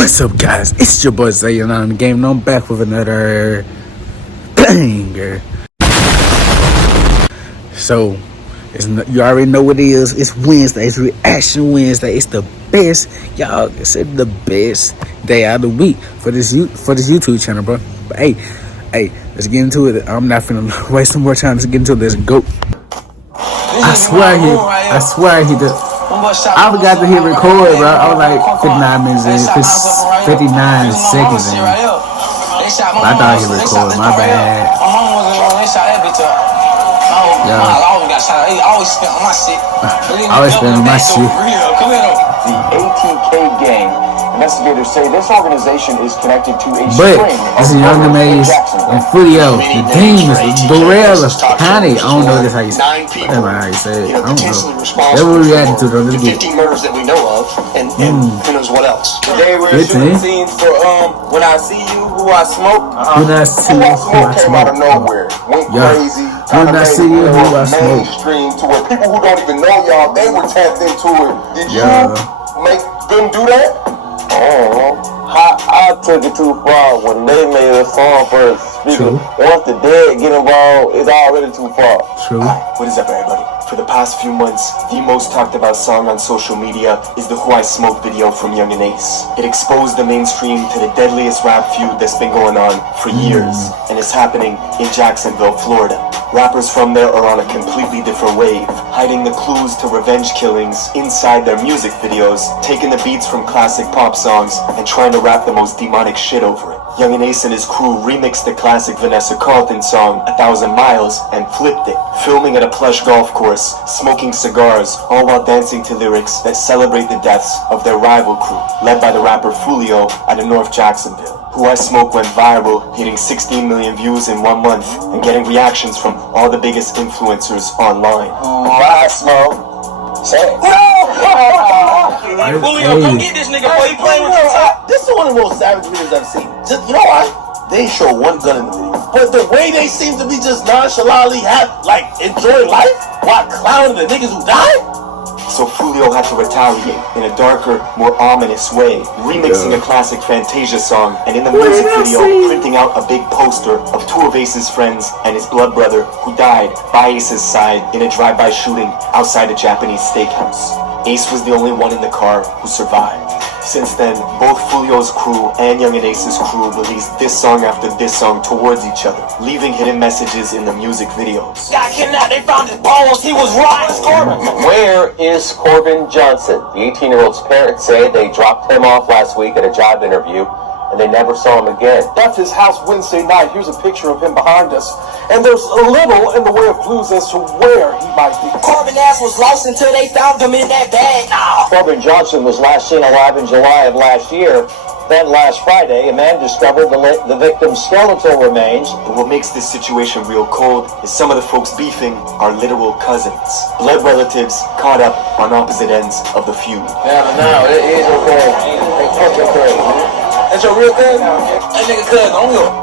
What's up, guys? It's your boy Zay Out You Dig, and I'm back with another banger. So, you already know what it is. It's Wednesday. It's Reaction Wednesday. It's the best, y'all. It's the best day out of the week for this YouTube channel, bro. But hey, let's get into it. I'm not finna waste some more time. Let's get into it. Let's go. I swear he did. I forgot to hit record, bro. I was like 59 minutes in, 59 seconds in. I thought he record, my bad. Yeah. I always spend on my shit. The ATK gang. Investigators say this organization is connected to a string of Yungeen and Foolio, the demons, Duval, Connie. I don't know this how you say it. I don't know how you say it. I don't know. That's what we reacted to, though. Let's get 15 murders that we know of, and who knows what else. Today we're shooting scenes for When I See You, Who I Smoke. When I See You, Who I came out of nowhere. Went crazy. When I See You, Who I Smoke. Mainstream to where people who don't even know y'all, they were tapped into it. Did you make them do that? I took it too far when they made a song first. Once the dead get involved, it's already too far. True. What is up, everybody? For the past few months, the most talked about song on social media is the Who I Smoke video from Yungeen. It exposed the mainstream to the deadliest rap feud that's been going on for years, and it's happening in Jacksonville, Florida. Rappers from there are on a completely different wave, hiding the clues to revenge killings inside their music videos, taking the beats from classic pop songs, and trying to rap the most demonic shit over it. Yungeen and his crew remixed the classic Vanessa Carlton song, 1,000 Miles, and flipped it, filming at a plush golf course, smoking cigars, all while dancing to lyrics that celebrate the deaths of their rival crew, led by the rapper Foolio out of North Jacksonville. Who I Smoke went viral, hitting 16 million views in 1 month, and getting reactions from all the biggest influencers online. Who I Smoke. Say it. Foolio, come get this nigga before he playing with you. This is one of the most savage videos I've seen. Just, you know what? They show one gun in the video, but the way they seem to be just nonchalantly enjoy life while clowning the niggas who died. So Foolio had to retaliate in a darker, more ominous way, remixing a classic Fantasia song, and in the music video, printing out a big poster of two of Ace's friends and his blood brother who died by Ace's side in a drive-by shooting outside a Japanese steakhouse. Ace was the only one in the car who survived. Since then, both Foolio's crew and Yungeen Ace's crew released this song after this song towards each other, leaving hidden messages in the music videos. They found his bones, he was rotten. Where is Corbin Johnson? The 18-year-old's parents say they dropped him off last week at a job interview, and they never saw him again. Left his house Wednesday night. Here's a picture of him behind us. And there's a little in the way of clues as to where he might be. Corbin ass was lost until they found him in that bag. Corbin Johnson was last seen alive in July of last year. Then last Friday, a man discovered the victim's skeletal remains. But what makes this situation real cold is some of the folks beefing are literal cousins. Blood relatives caught up on opposite ends of the feud. No, it is okay. They fucking crazy. That's your real cousin? That nigga cousin, I don't know.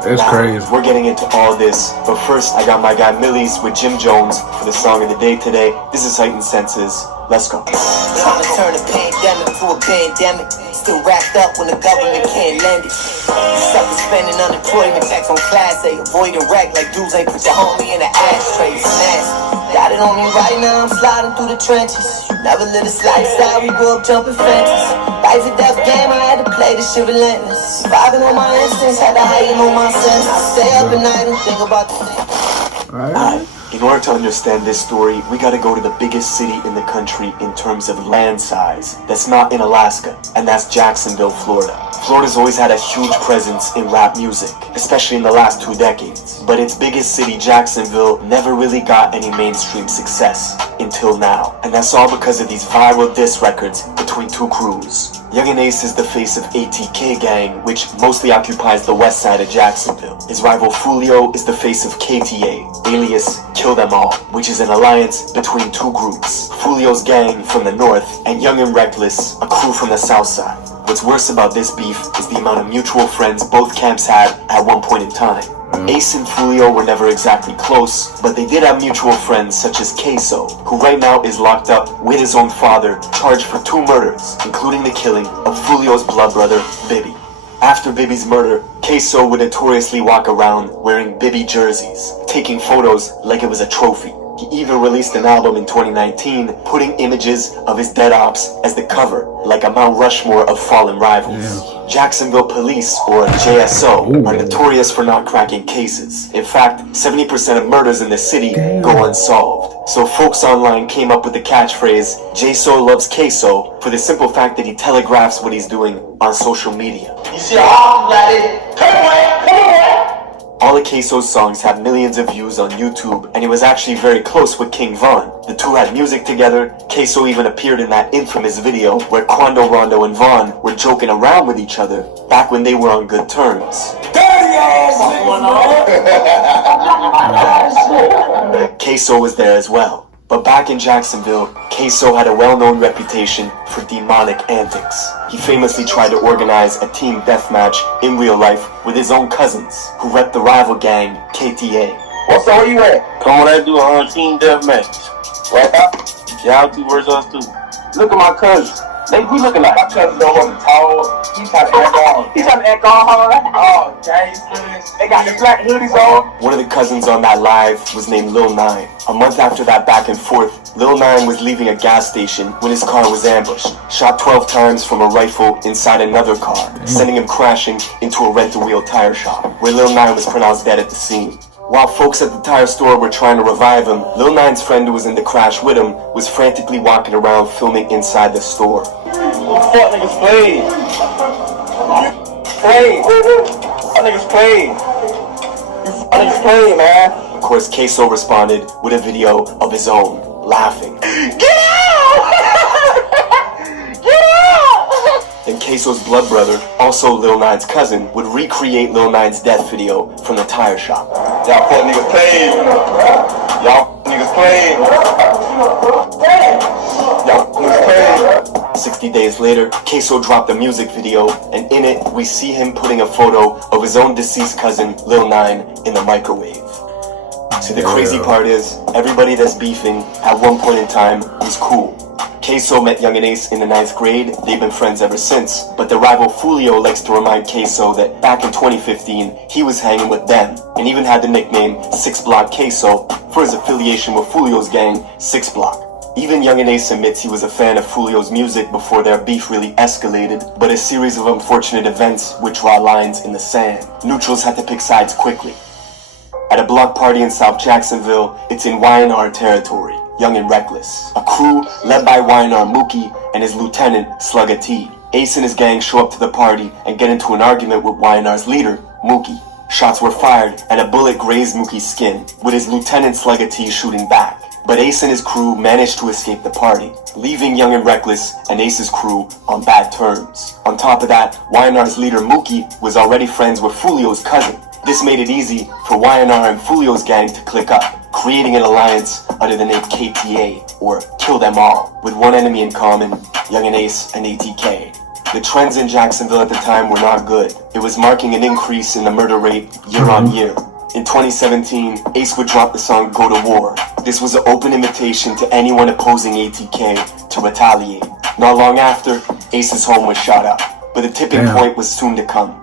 That's crazy. We're getting into all this, but first I got my guy Millie's with Jim Jones for the song of the day today. This is Heightened Senses. Let's go. Trying to turn a pandemic to a pandemic. Still wrapped up when the government can't lend it. Suckers spending unemployment tax on class A. Avoiding wreck like dudes ain't put your homie in the ashtray. Smash. Got it on me right now, I'm sliding through the trenches. Never let it slide aside, we grew up jumping fences. Life or death game, I had to play this shit relentless. Surviving on my instincts, had to heighten on my sense. I stay up at night and think about the things. Alright. In order to understand this story, we gotta go to the biggest city in the country in terms of land size. That's not in Alaska, and that's Jacksonville, Florida. Florida's always had a huge presence in rap music, especially in the last 2 decades. But its biggest city, Jacksonville, never really got any mainstream success until now. And that's all because of these viral diss records between two crews. Yungeen Ace is the face of ATK gang, which mostly occupies the west side of Jacksonville. His rival Foolio is the face of KTA, alias Kill Them All, which is an alliance between two groups. Foolio's gang from the north, and Young and Reckless, a crew from the south side. What's worse about this beef is the amount of mutual friends both camps had at one point in time. Ace and Foolio were never exactly close, but they did have mutual friends such as Queso, who right now is locked up with his own father, charged for 2 murders, including the killing of Foolio's blood brother, Bibby. After Bibby's murder, Queso would notoriously walk around wearing Bibby jerseys, taking photos like it was a trophy. He even released an album in 2019, putting images of his dead ops as the cover, like a Mount Rushmore of fallen rivals. Jacksonville police, or JSO, are notorious for not cracking cases. In fact, 70% of murders in the city go unsolved. So folks online came up with the catchphrase, JSO loves Queso, for the simple fact that he telegraphs what he's doing on social media. You see how I'm at it? Come on, come on. All of Queso's songs have millions of views on YouTube, and he was actually very close with King Von. The two had music together. Queso even appeared in that infamous video where Quando Rondo and Von were joking around with each other back when they were on good terms. Queso was there as well. But back in Jacksonville, Queso had a well-known reputation for demonic antics. He famously tried to organize a team deathmatch in real life with his own cousins, who rep the rival gang, KTA. What's up, where you at? Come on, let's do a team deathmatch. Right up? Y'all 2 versus us 2. Look at my cousins. They be looking like my cousin though wasn't tall. He's trying to act on. He's trying to act on hard. Oh, gangsters. They got the black hoodies on. One of the cousins on that live was named Lil Nine. A month after that back and forth, Lil Nine was leaving a gas station when his car was ambushed. Shot 12 times from a rifle inside another car, sending him crashing into a rent-a-wheel tire shop, where Lil Nine was pronounced dead at the scene. While folks at the tire store were trying to revive him, Lil Nine's friend who was in the crash with him was frantically walking around filming inside the store. Fuck niggas played. Played. Fuck niggas played. Fuck niggas played, man. Of course, Queso responded with a video of his own, laughing. Get out! Get out! Then Queso's blood brother, also Lil Nine's cousin, would recreate Lil Nine's death video from the tire shop. Y'all fuck niggas played. Y'all niggas played. Y'all niggas played. 60 days later, Queso dropped a music video, and in it, we see him putting a photo of his own deceased cousin, Lil Nine, in the microwave. See, the crazy part is, everybody that's beefing, at one point in time, was cool. Queso met Yungeen Ace in the 9th grade, they've been friends ever since, but the rival Foolio likes to remind Queso that back in 2015, he was hanging with them, and even had the nickname 6 Block Queso for his affiliation with Foolio's gang, 6 Block. Even Yungeen Ace admits he was a fan of Foolio's music before their beef really escalated, but a series of unfortunate events would draw lines in the sand. Neutrals had to pick sides quickly. At a block party in South Jacksonville, it's in YNR territory, Young and Reckless. A crew led by YNR Mookie and his lieutenant, Slugga T. Ace and his gang show up to the party and get into an argument with YNR's leader, Mookie. Shots were fired and a bullet grazed Mookie's skin, with his lieutenant Slugga T shooting back. But Ace and his crew managed to escape the party, leaving Young and Reckless and Ace's crew on bad terms. On top of that, YNR's leader Mookie was already friends with Foolio's cousin. This made it easy for YNR and Foolio's gang to click up, creating an alliance under the name KTA, or Kill Them All, with one enemy in common, Yungeen Ace and ATK. The trends in Jacksonville at the time were not good. It was marking an increase in the murder rate year on year. In 2017, Ace would drop the song Go to War. This was an open invitation to anyone opposing ATK to retaliate. Not long after, Ace's home was shot up, but the tipping point was soon to come.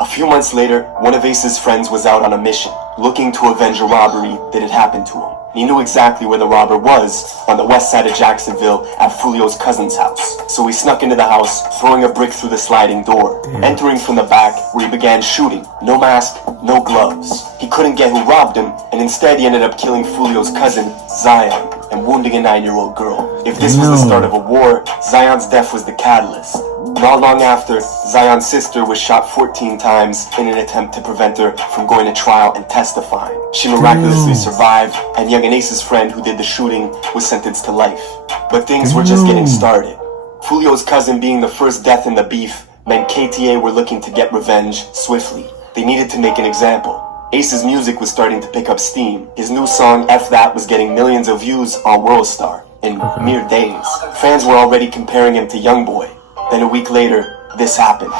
A few months later, one of Ace's friends was out on a mission, looking to avenge a robbery that had happened to him. He knew exactly where the robber was, on the west side of Jacksonville at Foolio's cousin's house. So he snuck into the house, throwing a brick through the sliding door, entering from the back where he began shooting. No mask, no gloves. He couldn't get who robbed him, and instead he ended up killing Foolio's cousin, Zion, and wounding a 9-year-old girl. If this was the start of a war, Zion's death was the catalyst. Not long after, Zion's sister was shot 14 times in an attempt to prevent her from going to trial and testifying. She miraculously survived, and Yungeen Ace's friend who did the shooting was sentenced to life. But things were just getting started. Foolio's cousin being the first death in the beef meant KTA were looking to get revenge swiftly. They needed to make an example. Ace's music was starting to pick up steam. His new song, F That, was getting millions of views on WorldStar in mere days. Fans were already comparing him to Youngboy. Then a week later, this happened.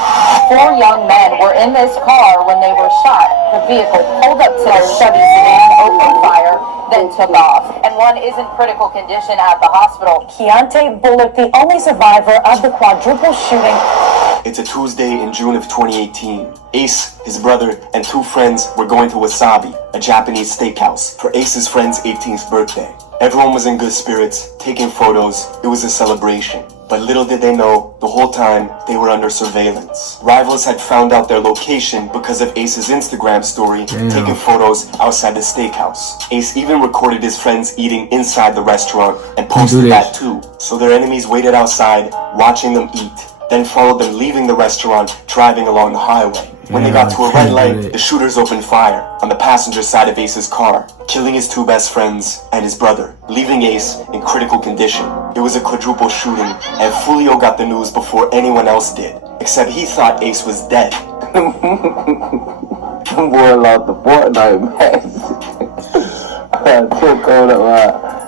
4 young men were in this car when they were shot. The vehicle pulled up to their Chevy sedan, opened fire, then took off. And one is in critical condition at the hospital. Keontae Bullock, the only survivor of the quadruple shooting. It's a Tuesday in June of 2018. Ace, his brother, and 2 friends were going to Wasabi, a Japanese steakhouse, for Ace's friend's 18th birthday. Everyone was in good spirits, taking photos. It was a celebration. But little did they know, the whole time, they were under surveillance. Rivals had found out their location because of Ace's Instagram story, taking photos outside the steakhouse. Ace even recorded his friends eating inside the restaurant and posted that too. So their enemies waited outside, watching them eat, then followed them leaving the restaurant, driving along the highway. When they got to a red light, the shooters opened fire on the passenger side of Ace's car, killing his 2 best friends and his brother, leaving Ace in critical condition. It was a quadruple shooting, and Foolio got the news before anyone else did, except he thought Ace was dead. Boy lost the Fortnite match. Took on it,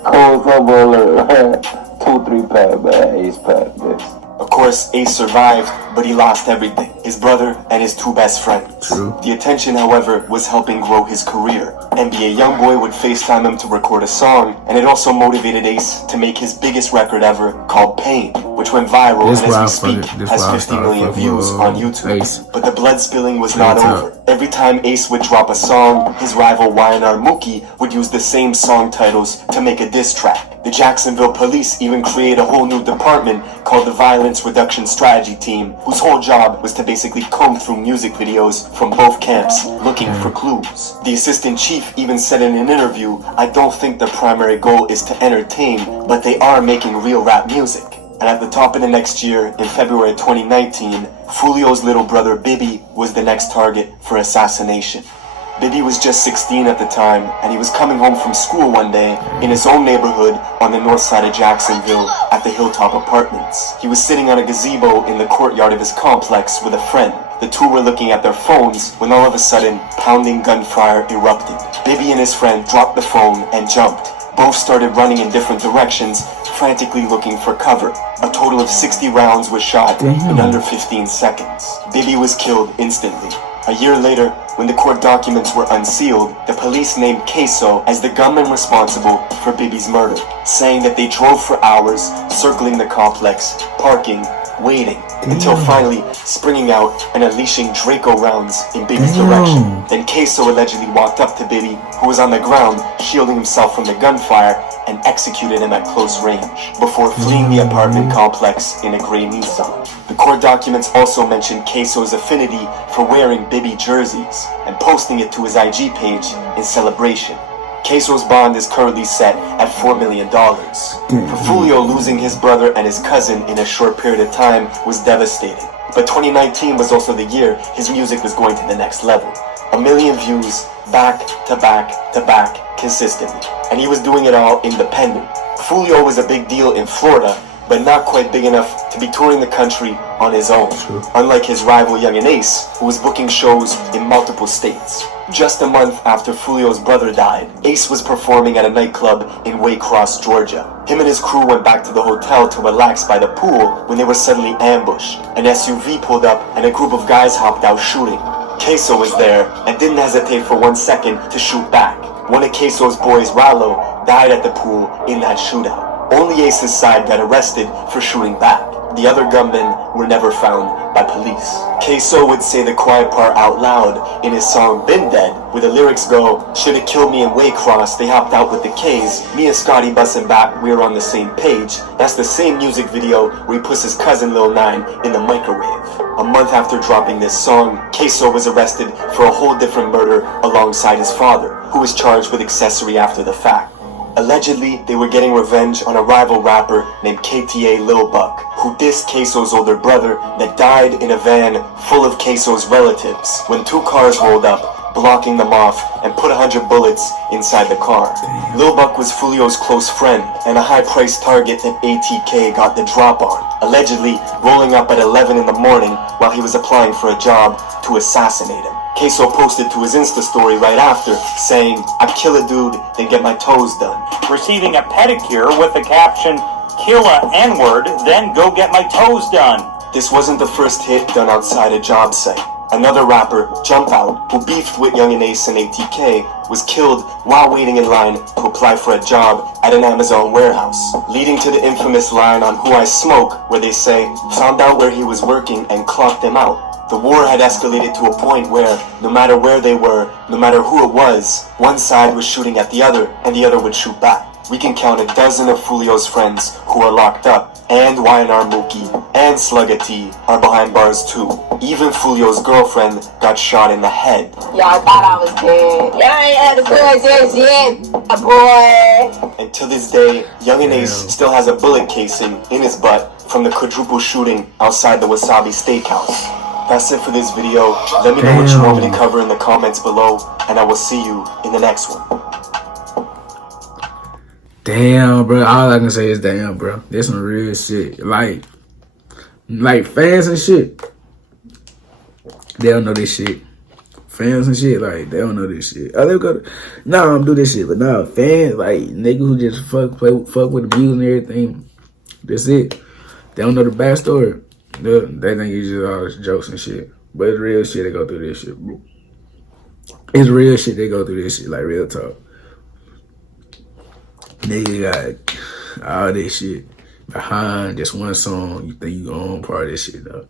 cold summer alert, 2-3 pack, man, Ace pack, this. Of course, Ace survived, but he lost everything. His brother and his 2 best friends. The attention, however, was helping grow his career. NBA YoungBoy would FaceTime him to record a song, and it also motivated Ace to make his biggest record ever, called Pain, which went viral and as we speak has 50 million views on YouTube. But the blood spilling was not over. Every time Ace would drop a song, his rival Y&R Mookie would use the same song titles to make a diss track. The Jacksonville police even created a whole new department called the Violence Reduction Strategy Team, whose whole job was to basically comb through music videos from both camps, looking for clues. The assistant chief even said in an interview, "I don't think their primary goal is to entertain, but they are making real rap music." And at the top of the next year, in February 2019, Foolio's little brother Bibby was the next target for assassination. Bibby was just 16 at the time, and he was coming home from school one day in his own neighborhood on the north side of Jacksonville at the Hilltop Apartments. He was sitting on a gazebo in the courtyard of his complex with a friend. The 2 were looking at their phones when all of a sudden, pounding gunfire erupted. Bibby and his friend dropped the phone and jumped. Both started running in different directions, frantically looking for cover. A total of 60 rounds was shot in under 15 seconds. Bibby was killed instantly. A year later, when the court documents were unsealed, the police named Queso as the gunman responsible for Bibby's murder, saying that they drove for hours, circling the complex, parking, waiting, until finally springing out and unleashing Draco rounds in Bibby's direction. Then Queso allegedly walked up to Bibby, who was on the ground, shielding himself from the gunfire, and executed him at close range, before fleeing the apartment complex in a gray Nissan. The court documents also mentioned Queso's affinity for wearing Bibby jerseys, and posting it to his IG page in celebration. Queso's bond is currently set at $4 million. For Foolio, losing his brother and his cousin in a short period of time was devastating. But 2019 was also the year his music was going to the next level. 1 million views, back to back to back, consistently. And he was doing it all independent. Foolio was a big deal in Florida, but not quite big enough to be touring the country on his own. Unlike his rival Yungeen Ace, who was booking shows in multiple states. Just a month after Foolio's brother died, Ace was performing at a nightclub in Waycross, Georgia. Him and his crew went back to the hotel to relax by the pool when they were suddenly ambushed. An SUV pulled up and a group of guys hopped out shooting. Queso was there and didn't hesitate for 1 second to shoot back. One of Queso's boys, Rallo, died at the pool in that shootout. Only Ace's side got arrested for shooting back. The other gunmen were never found by police. Queso would say the quiet part out loud in his song Been Dead, where the lyrics go, "Shoulda killed me in Waycross, they hopped out with the K's. Me and Scotty bustin' back, we were on the same page." That's the same music video where he puts his cousin Lil 9 in the microwave. A month after dropping this song, Queso was arrested for a whole different murder alongside his father, who was charged with accessory after the fact. Allegedly, they were getting revenge on a rival rapper named KTA Lil Buck, who dissed Queso's older brother that died in a van full of Queso's relatives when 2 cars rolled up, blocking them off, and put 100 bullets inside the car. Lil Buck was Foolio's close friend and a high-priced target that ATK got the drop on, allegedly rolling up at 11 in the morning while he was applying for a job to assassinate him. Queso posted to his Insta story right after, saying, "I kill a dude, then get my toes done." Receiving a pedicure with the caption, "Kill a N-word, then go get my toes done." This wasn't the first hit done outside a job site. Another rapper, Jump Out, who beefed with Yungeen and ATK, was killed while waiting in line to apply for a job at an Amazon warehouse, leading to the infamous line on Who I Smoke, where they say, found out where he was working and clocked him out. The war had escalated to a point where, no matter where they were, no matter who it was, one side was shooting at the other, and the other would shoot back. We can count a dozen of Foolio's friends who are locked up, and YNR Mookie and Slugga T are behind bars too. Even Foolio's girlfriend got shot in the head. Y'all thought I was dead. Y'all ain't understood this yet, boy. And to this day, Yungeen Ace still has a bullet casing in his butt from the quadruple shooting outside the Wasabi Steakhouse. That's it for this video. Let me know what you want me to cover in the comments below, and I will see you in the next one. Damn, bro. All I can say is damn, bro. There's some real shit. Like fans and shit. They don't know this shit. Fans and shit, like, they don't know this shit. Oh, they go, nah, I'm do this shit. But nah, fans, like, niggas who just fuck with the views and everything. That's it. They don't know the backstory. They think it's just all this jokes and shit. But it's real shit they go through this shit, bro. It's real shit they go through this shit, like, real talk. Nigga got all this shit behind just one song. You think you own part of this shit, though.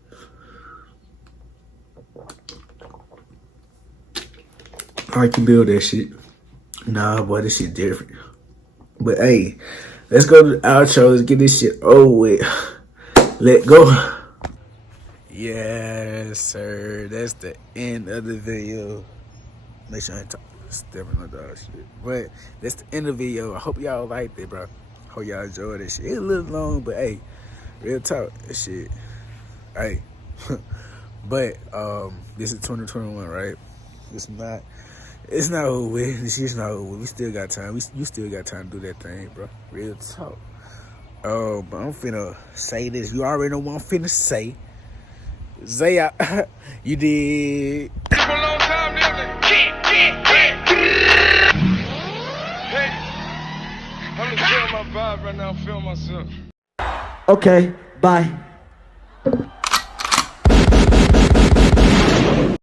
I can build that shit. Nah, boy, this shit different. But hey, let's go to the outro. Let's get this shit over with. Let go. Yes, sir. That's the end of the video. Make sure I ain't stepping on dog shit. But that's the end of the video. I hope y'all liked it, bro. Hope y'all enjoyed this shit. It's a little long, but hey, real talk. This shit. Hey. But this is 2021, right? It's not over with. This shit's not over with. We still got time. You still got time to do that thing, bro. Real talk. But I'm finna say this. You already know what I'm finna say. Zay Out You Dig. For a long time, nigga. Hey, I'm just feeling my vibe right now. I'm feeling myself. Okay, bye.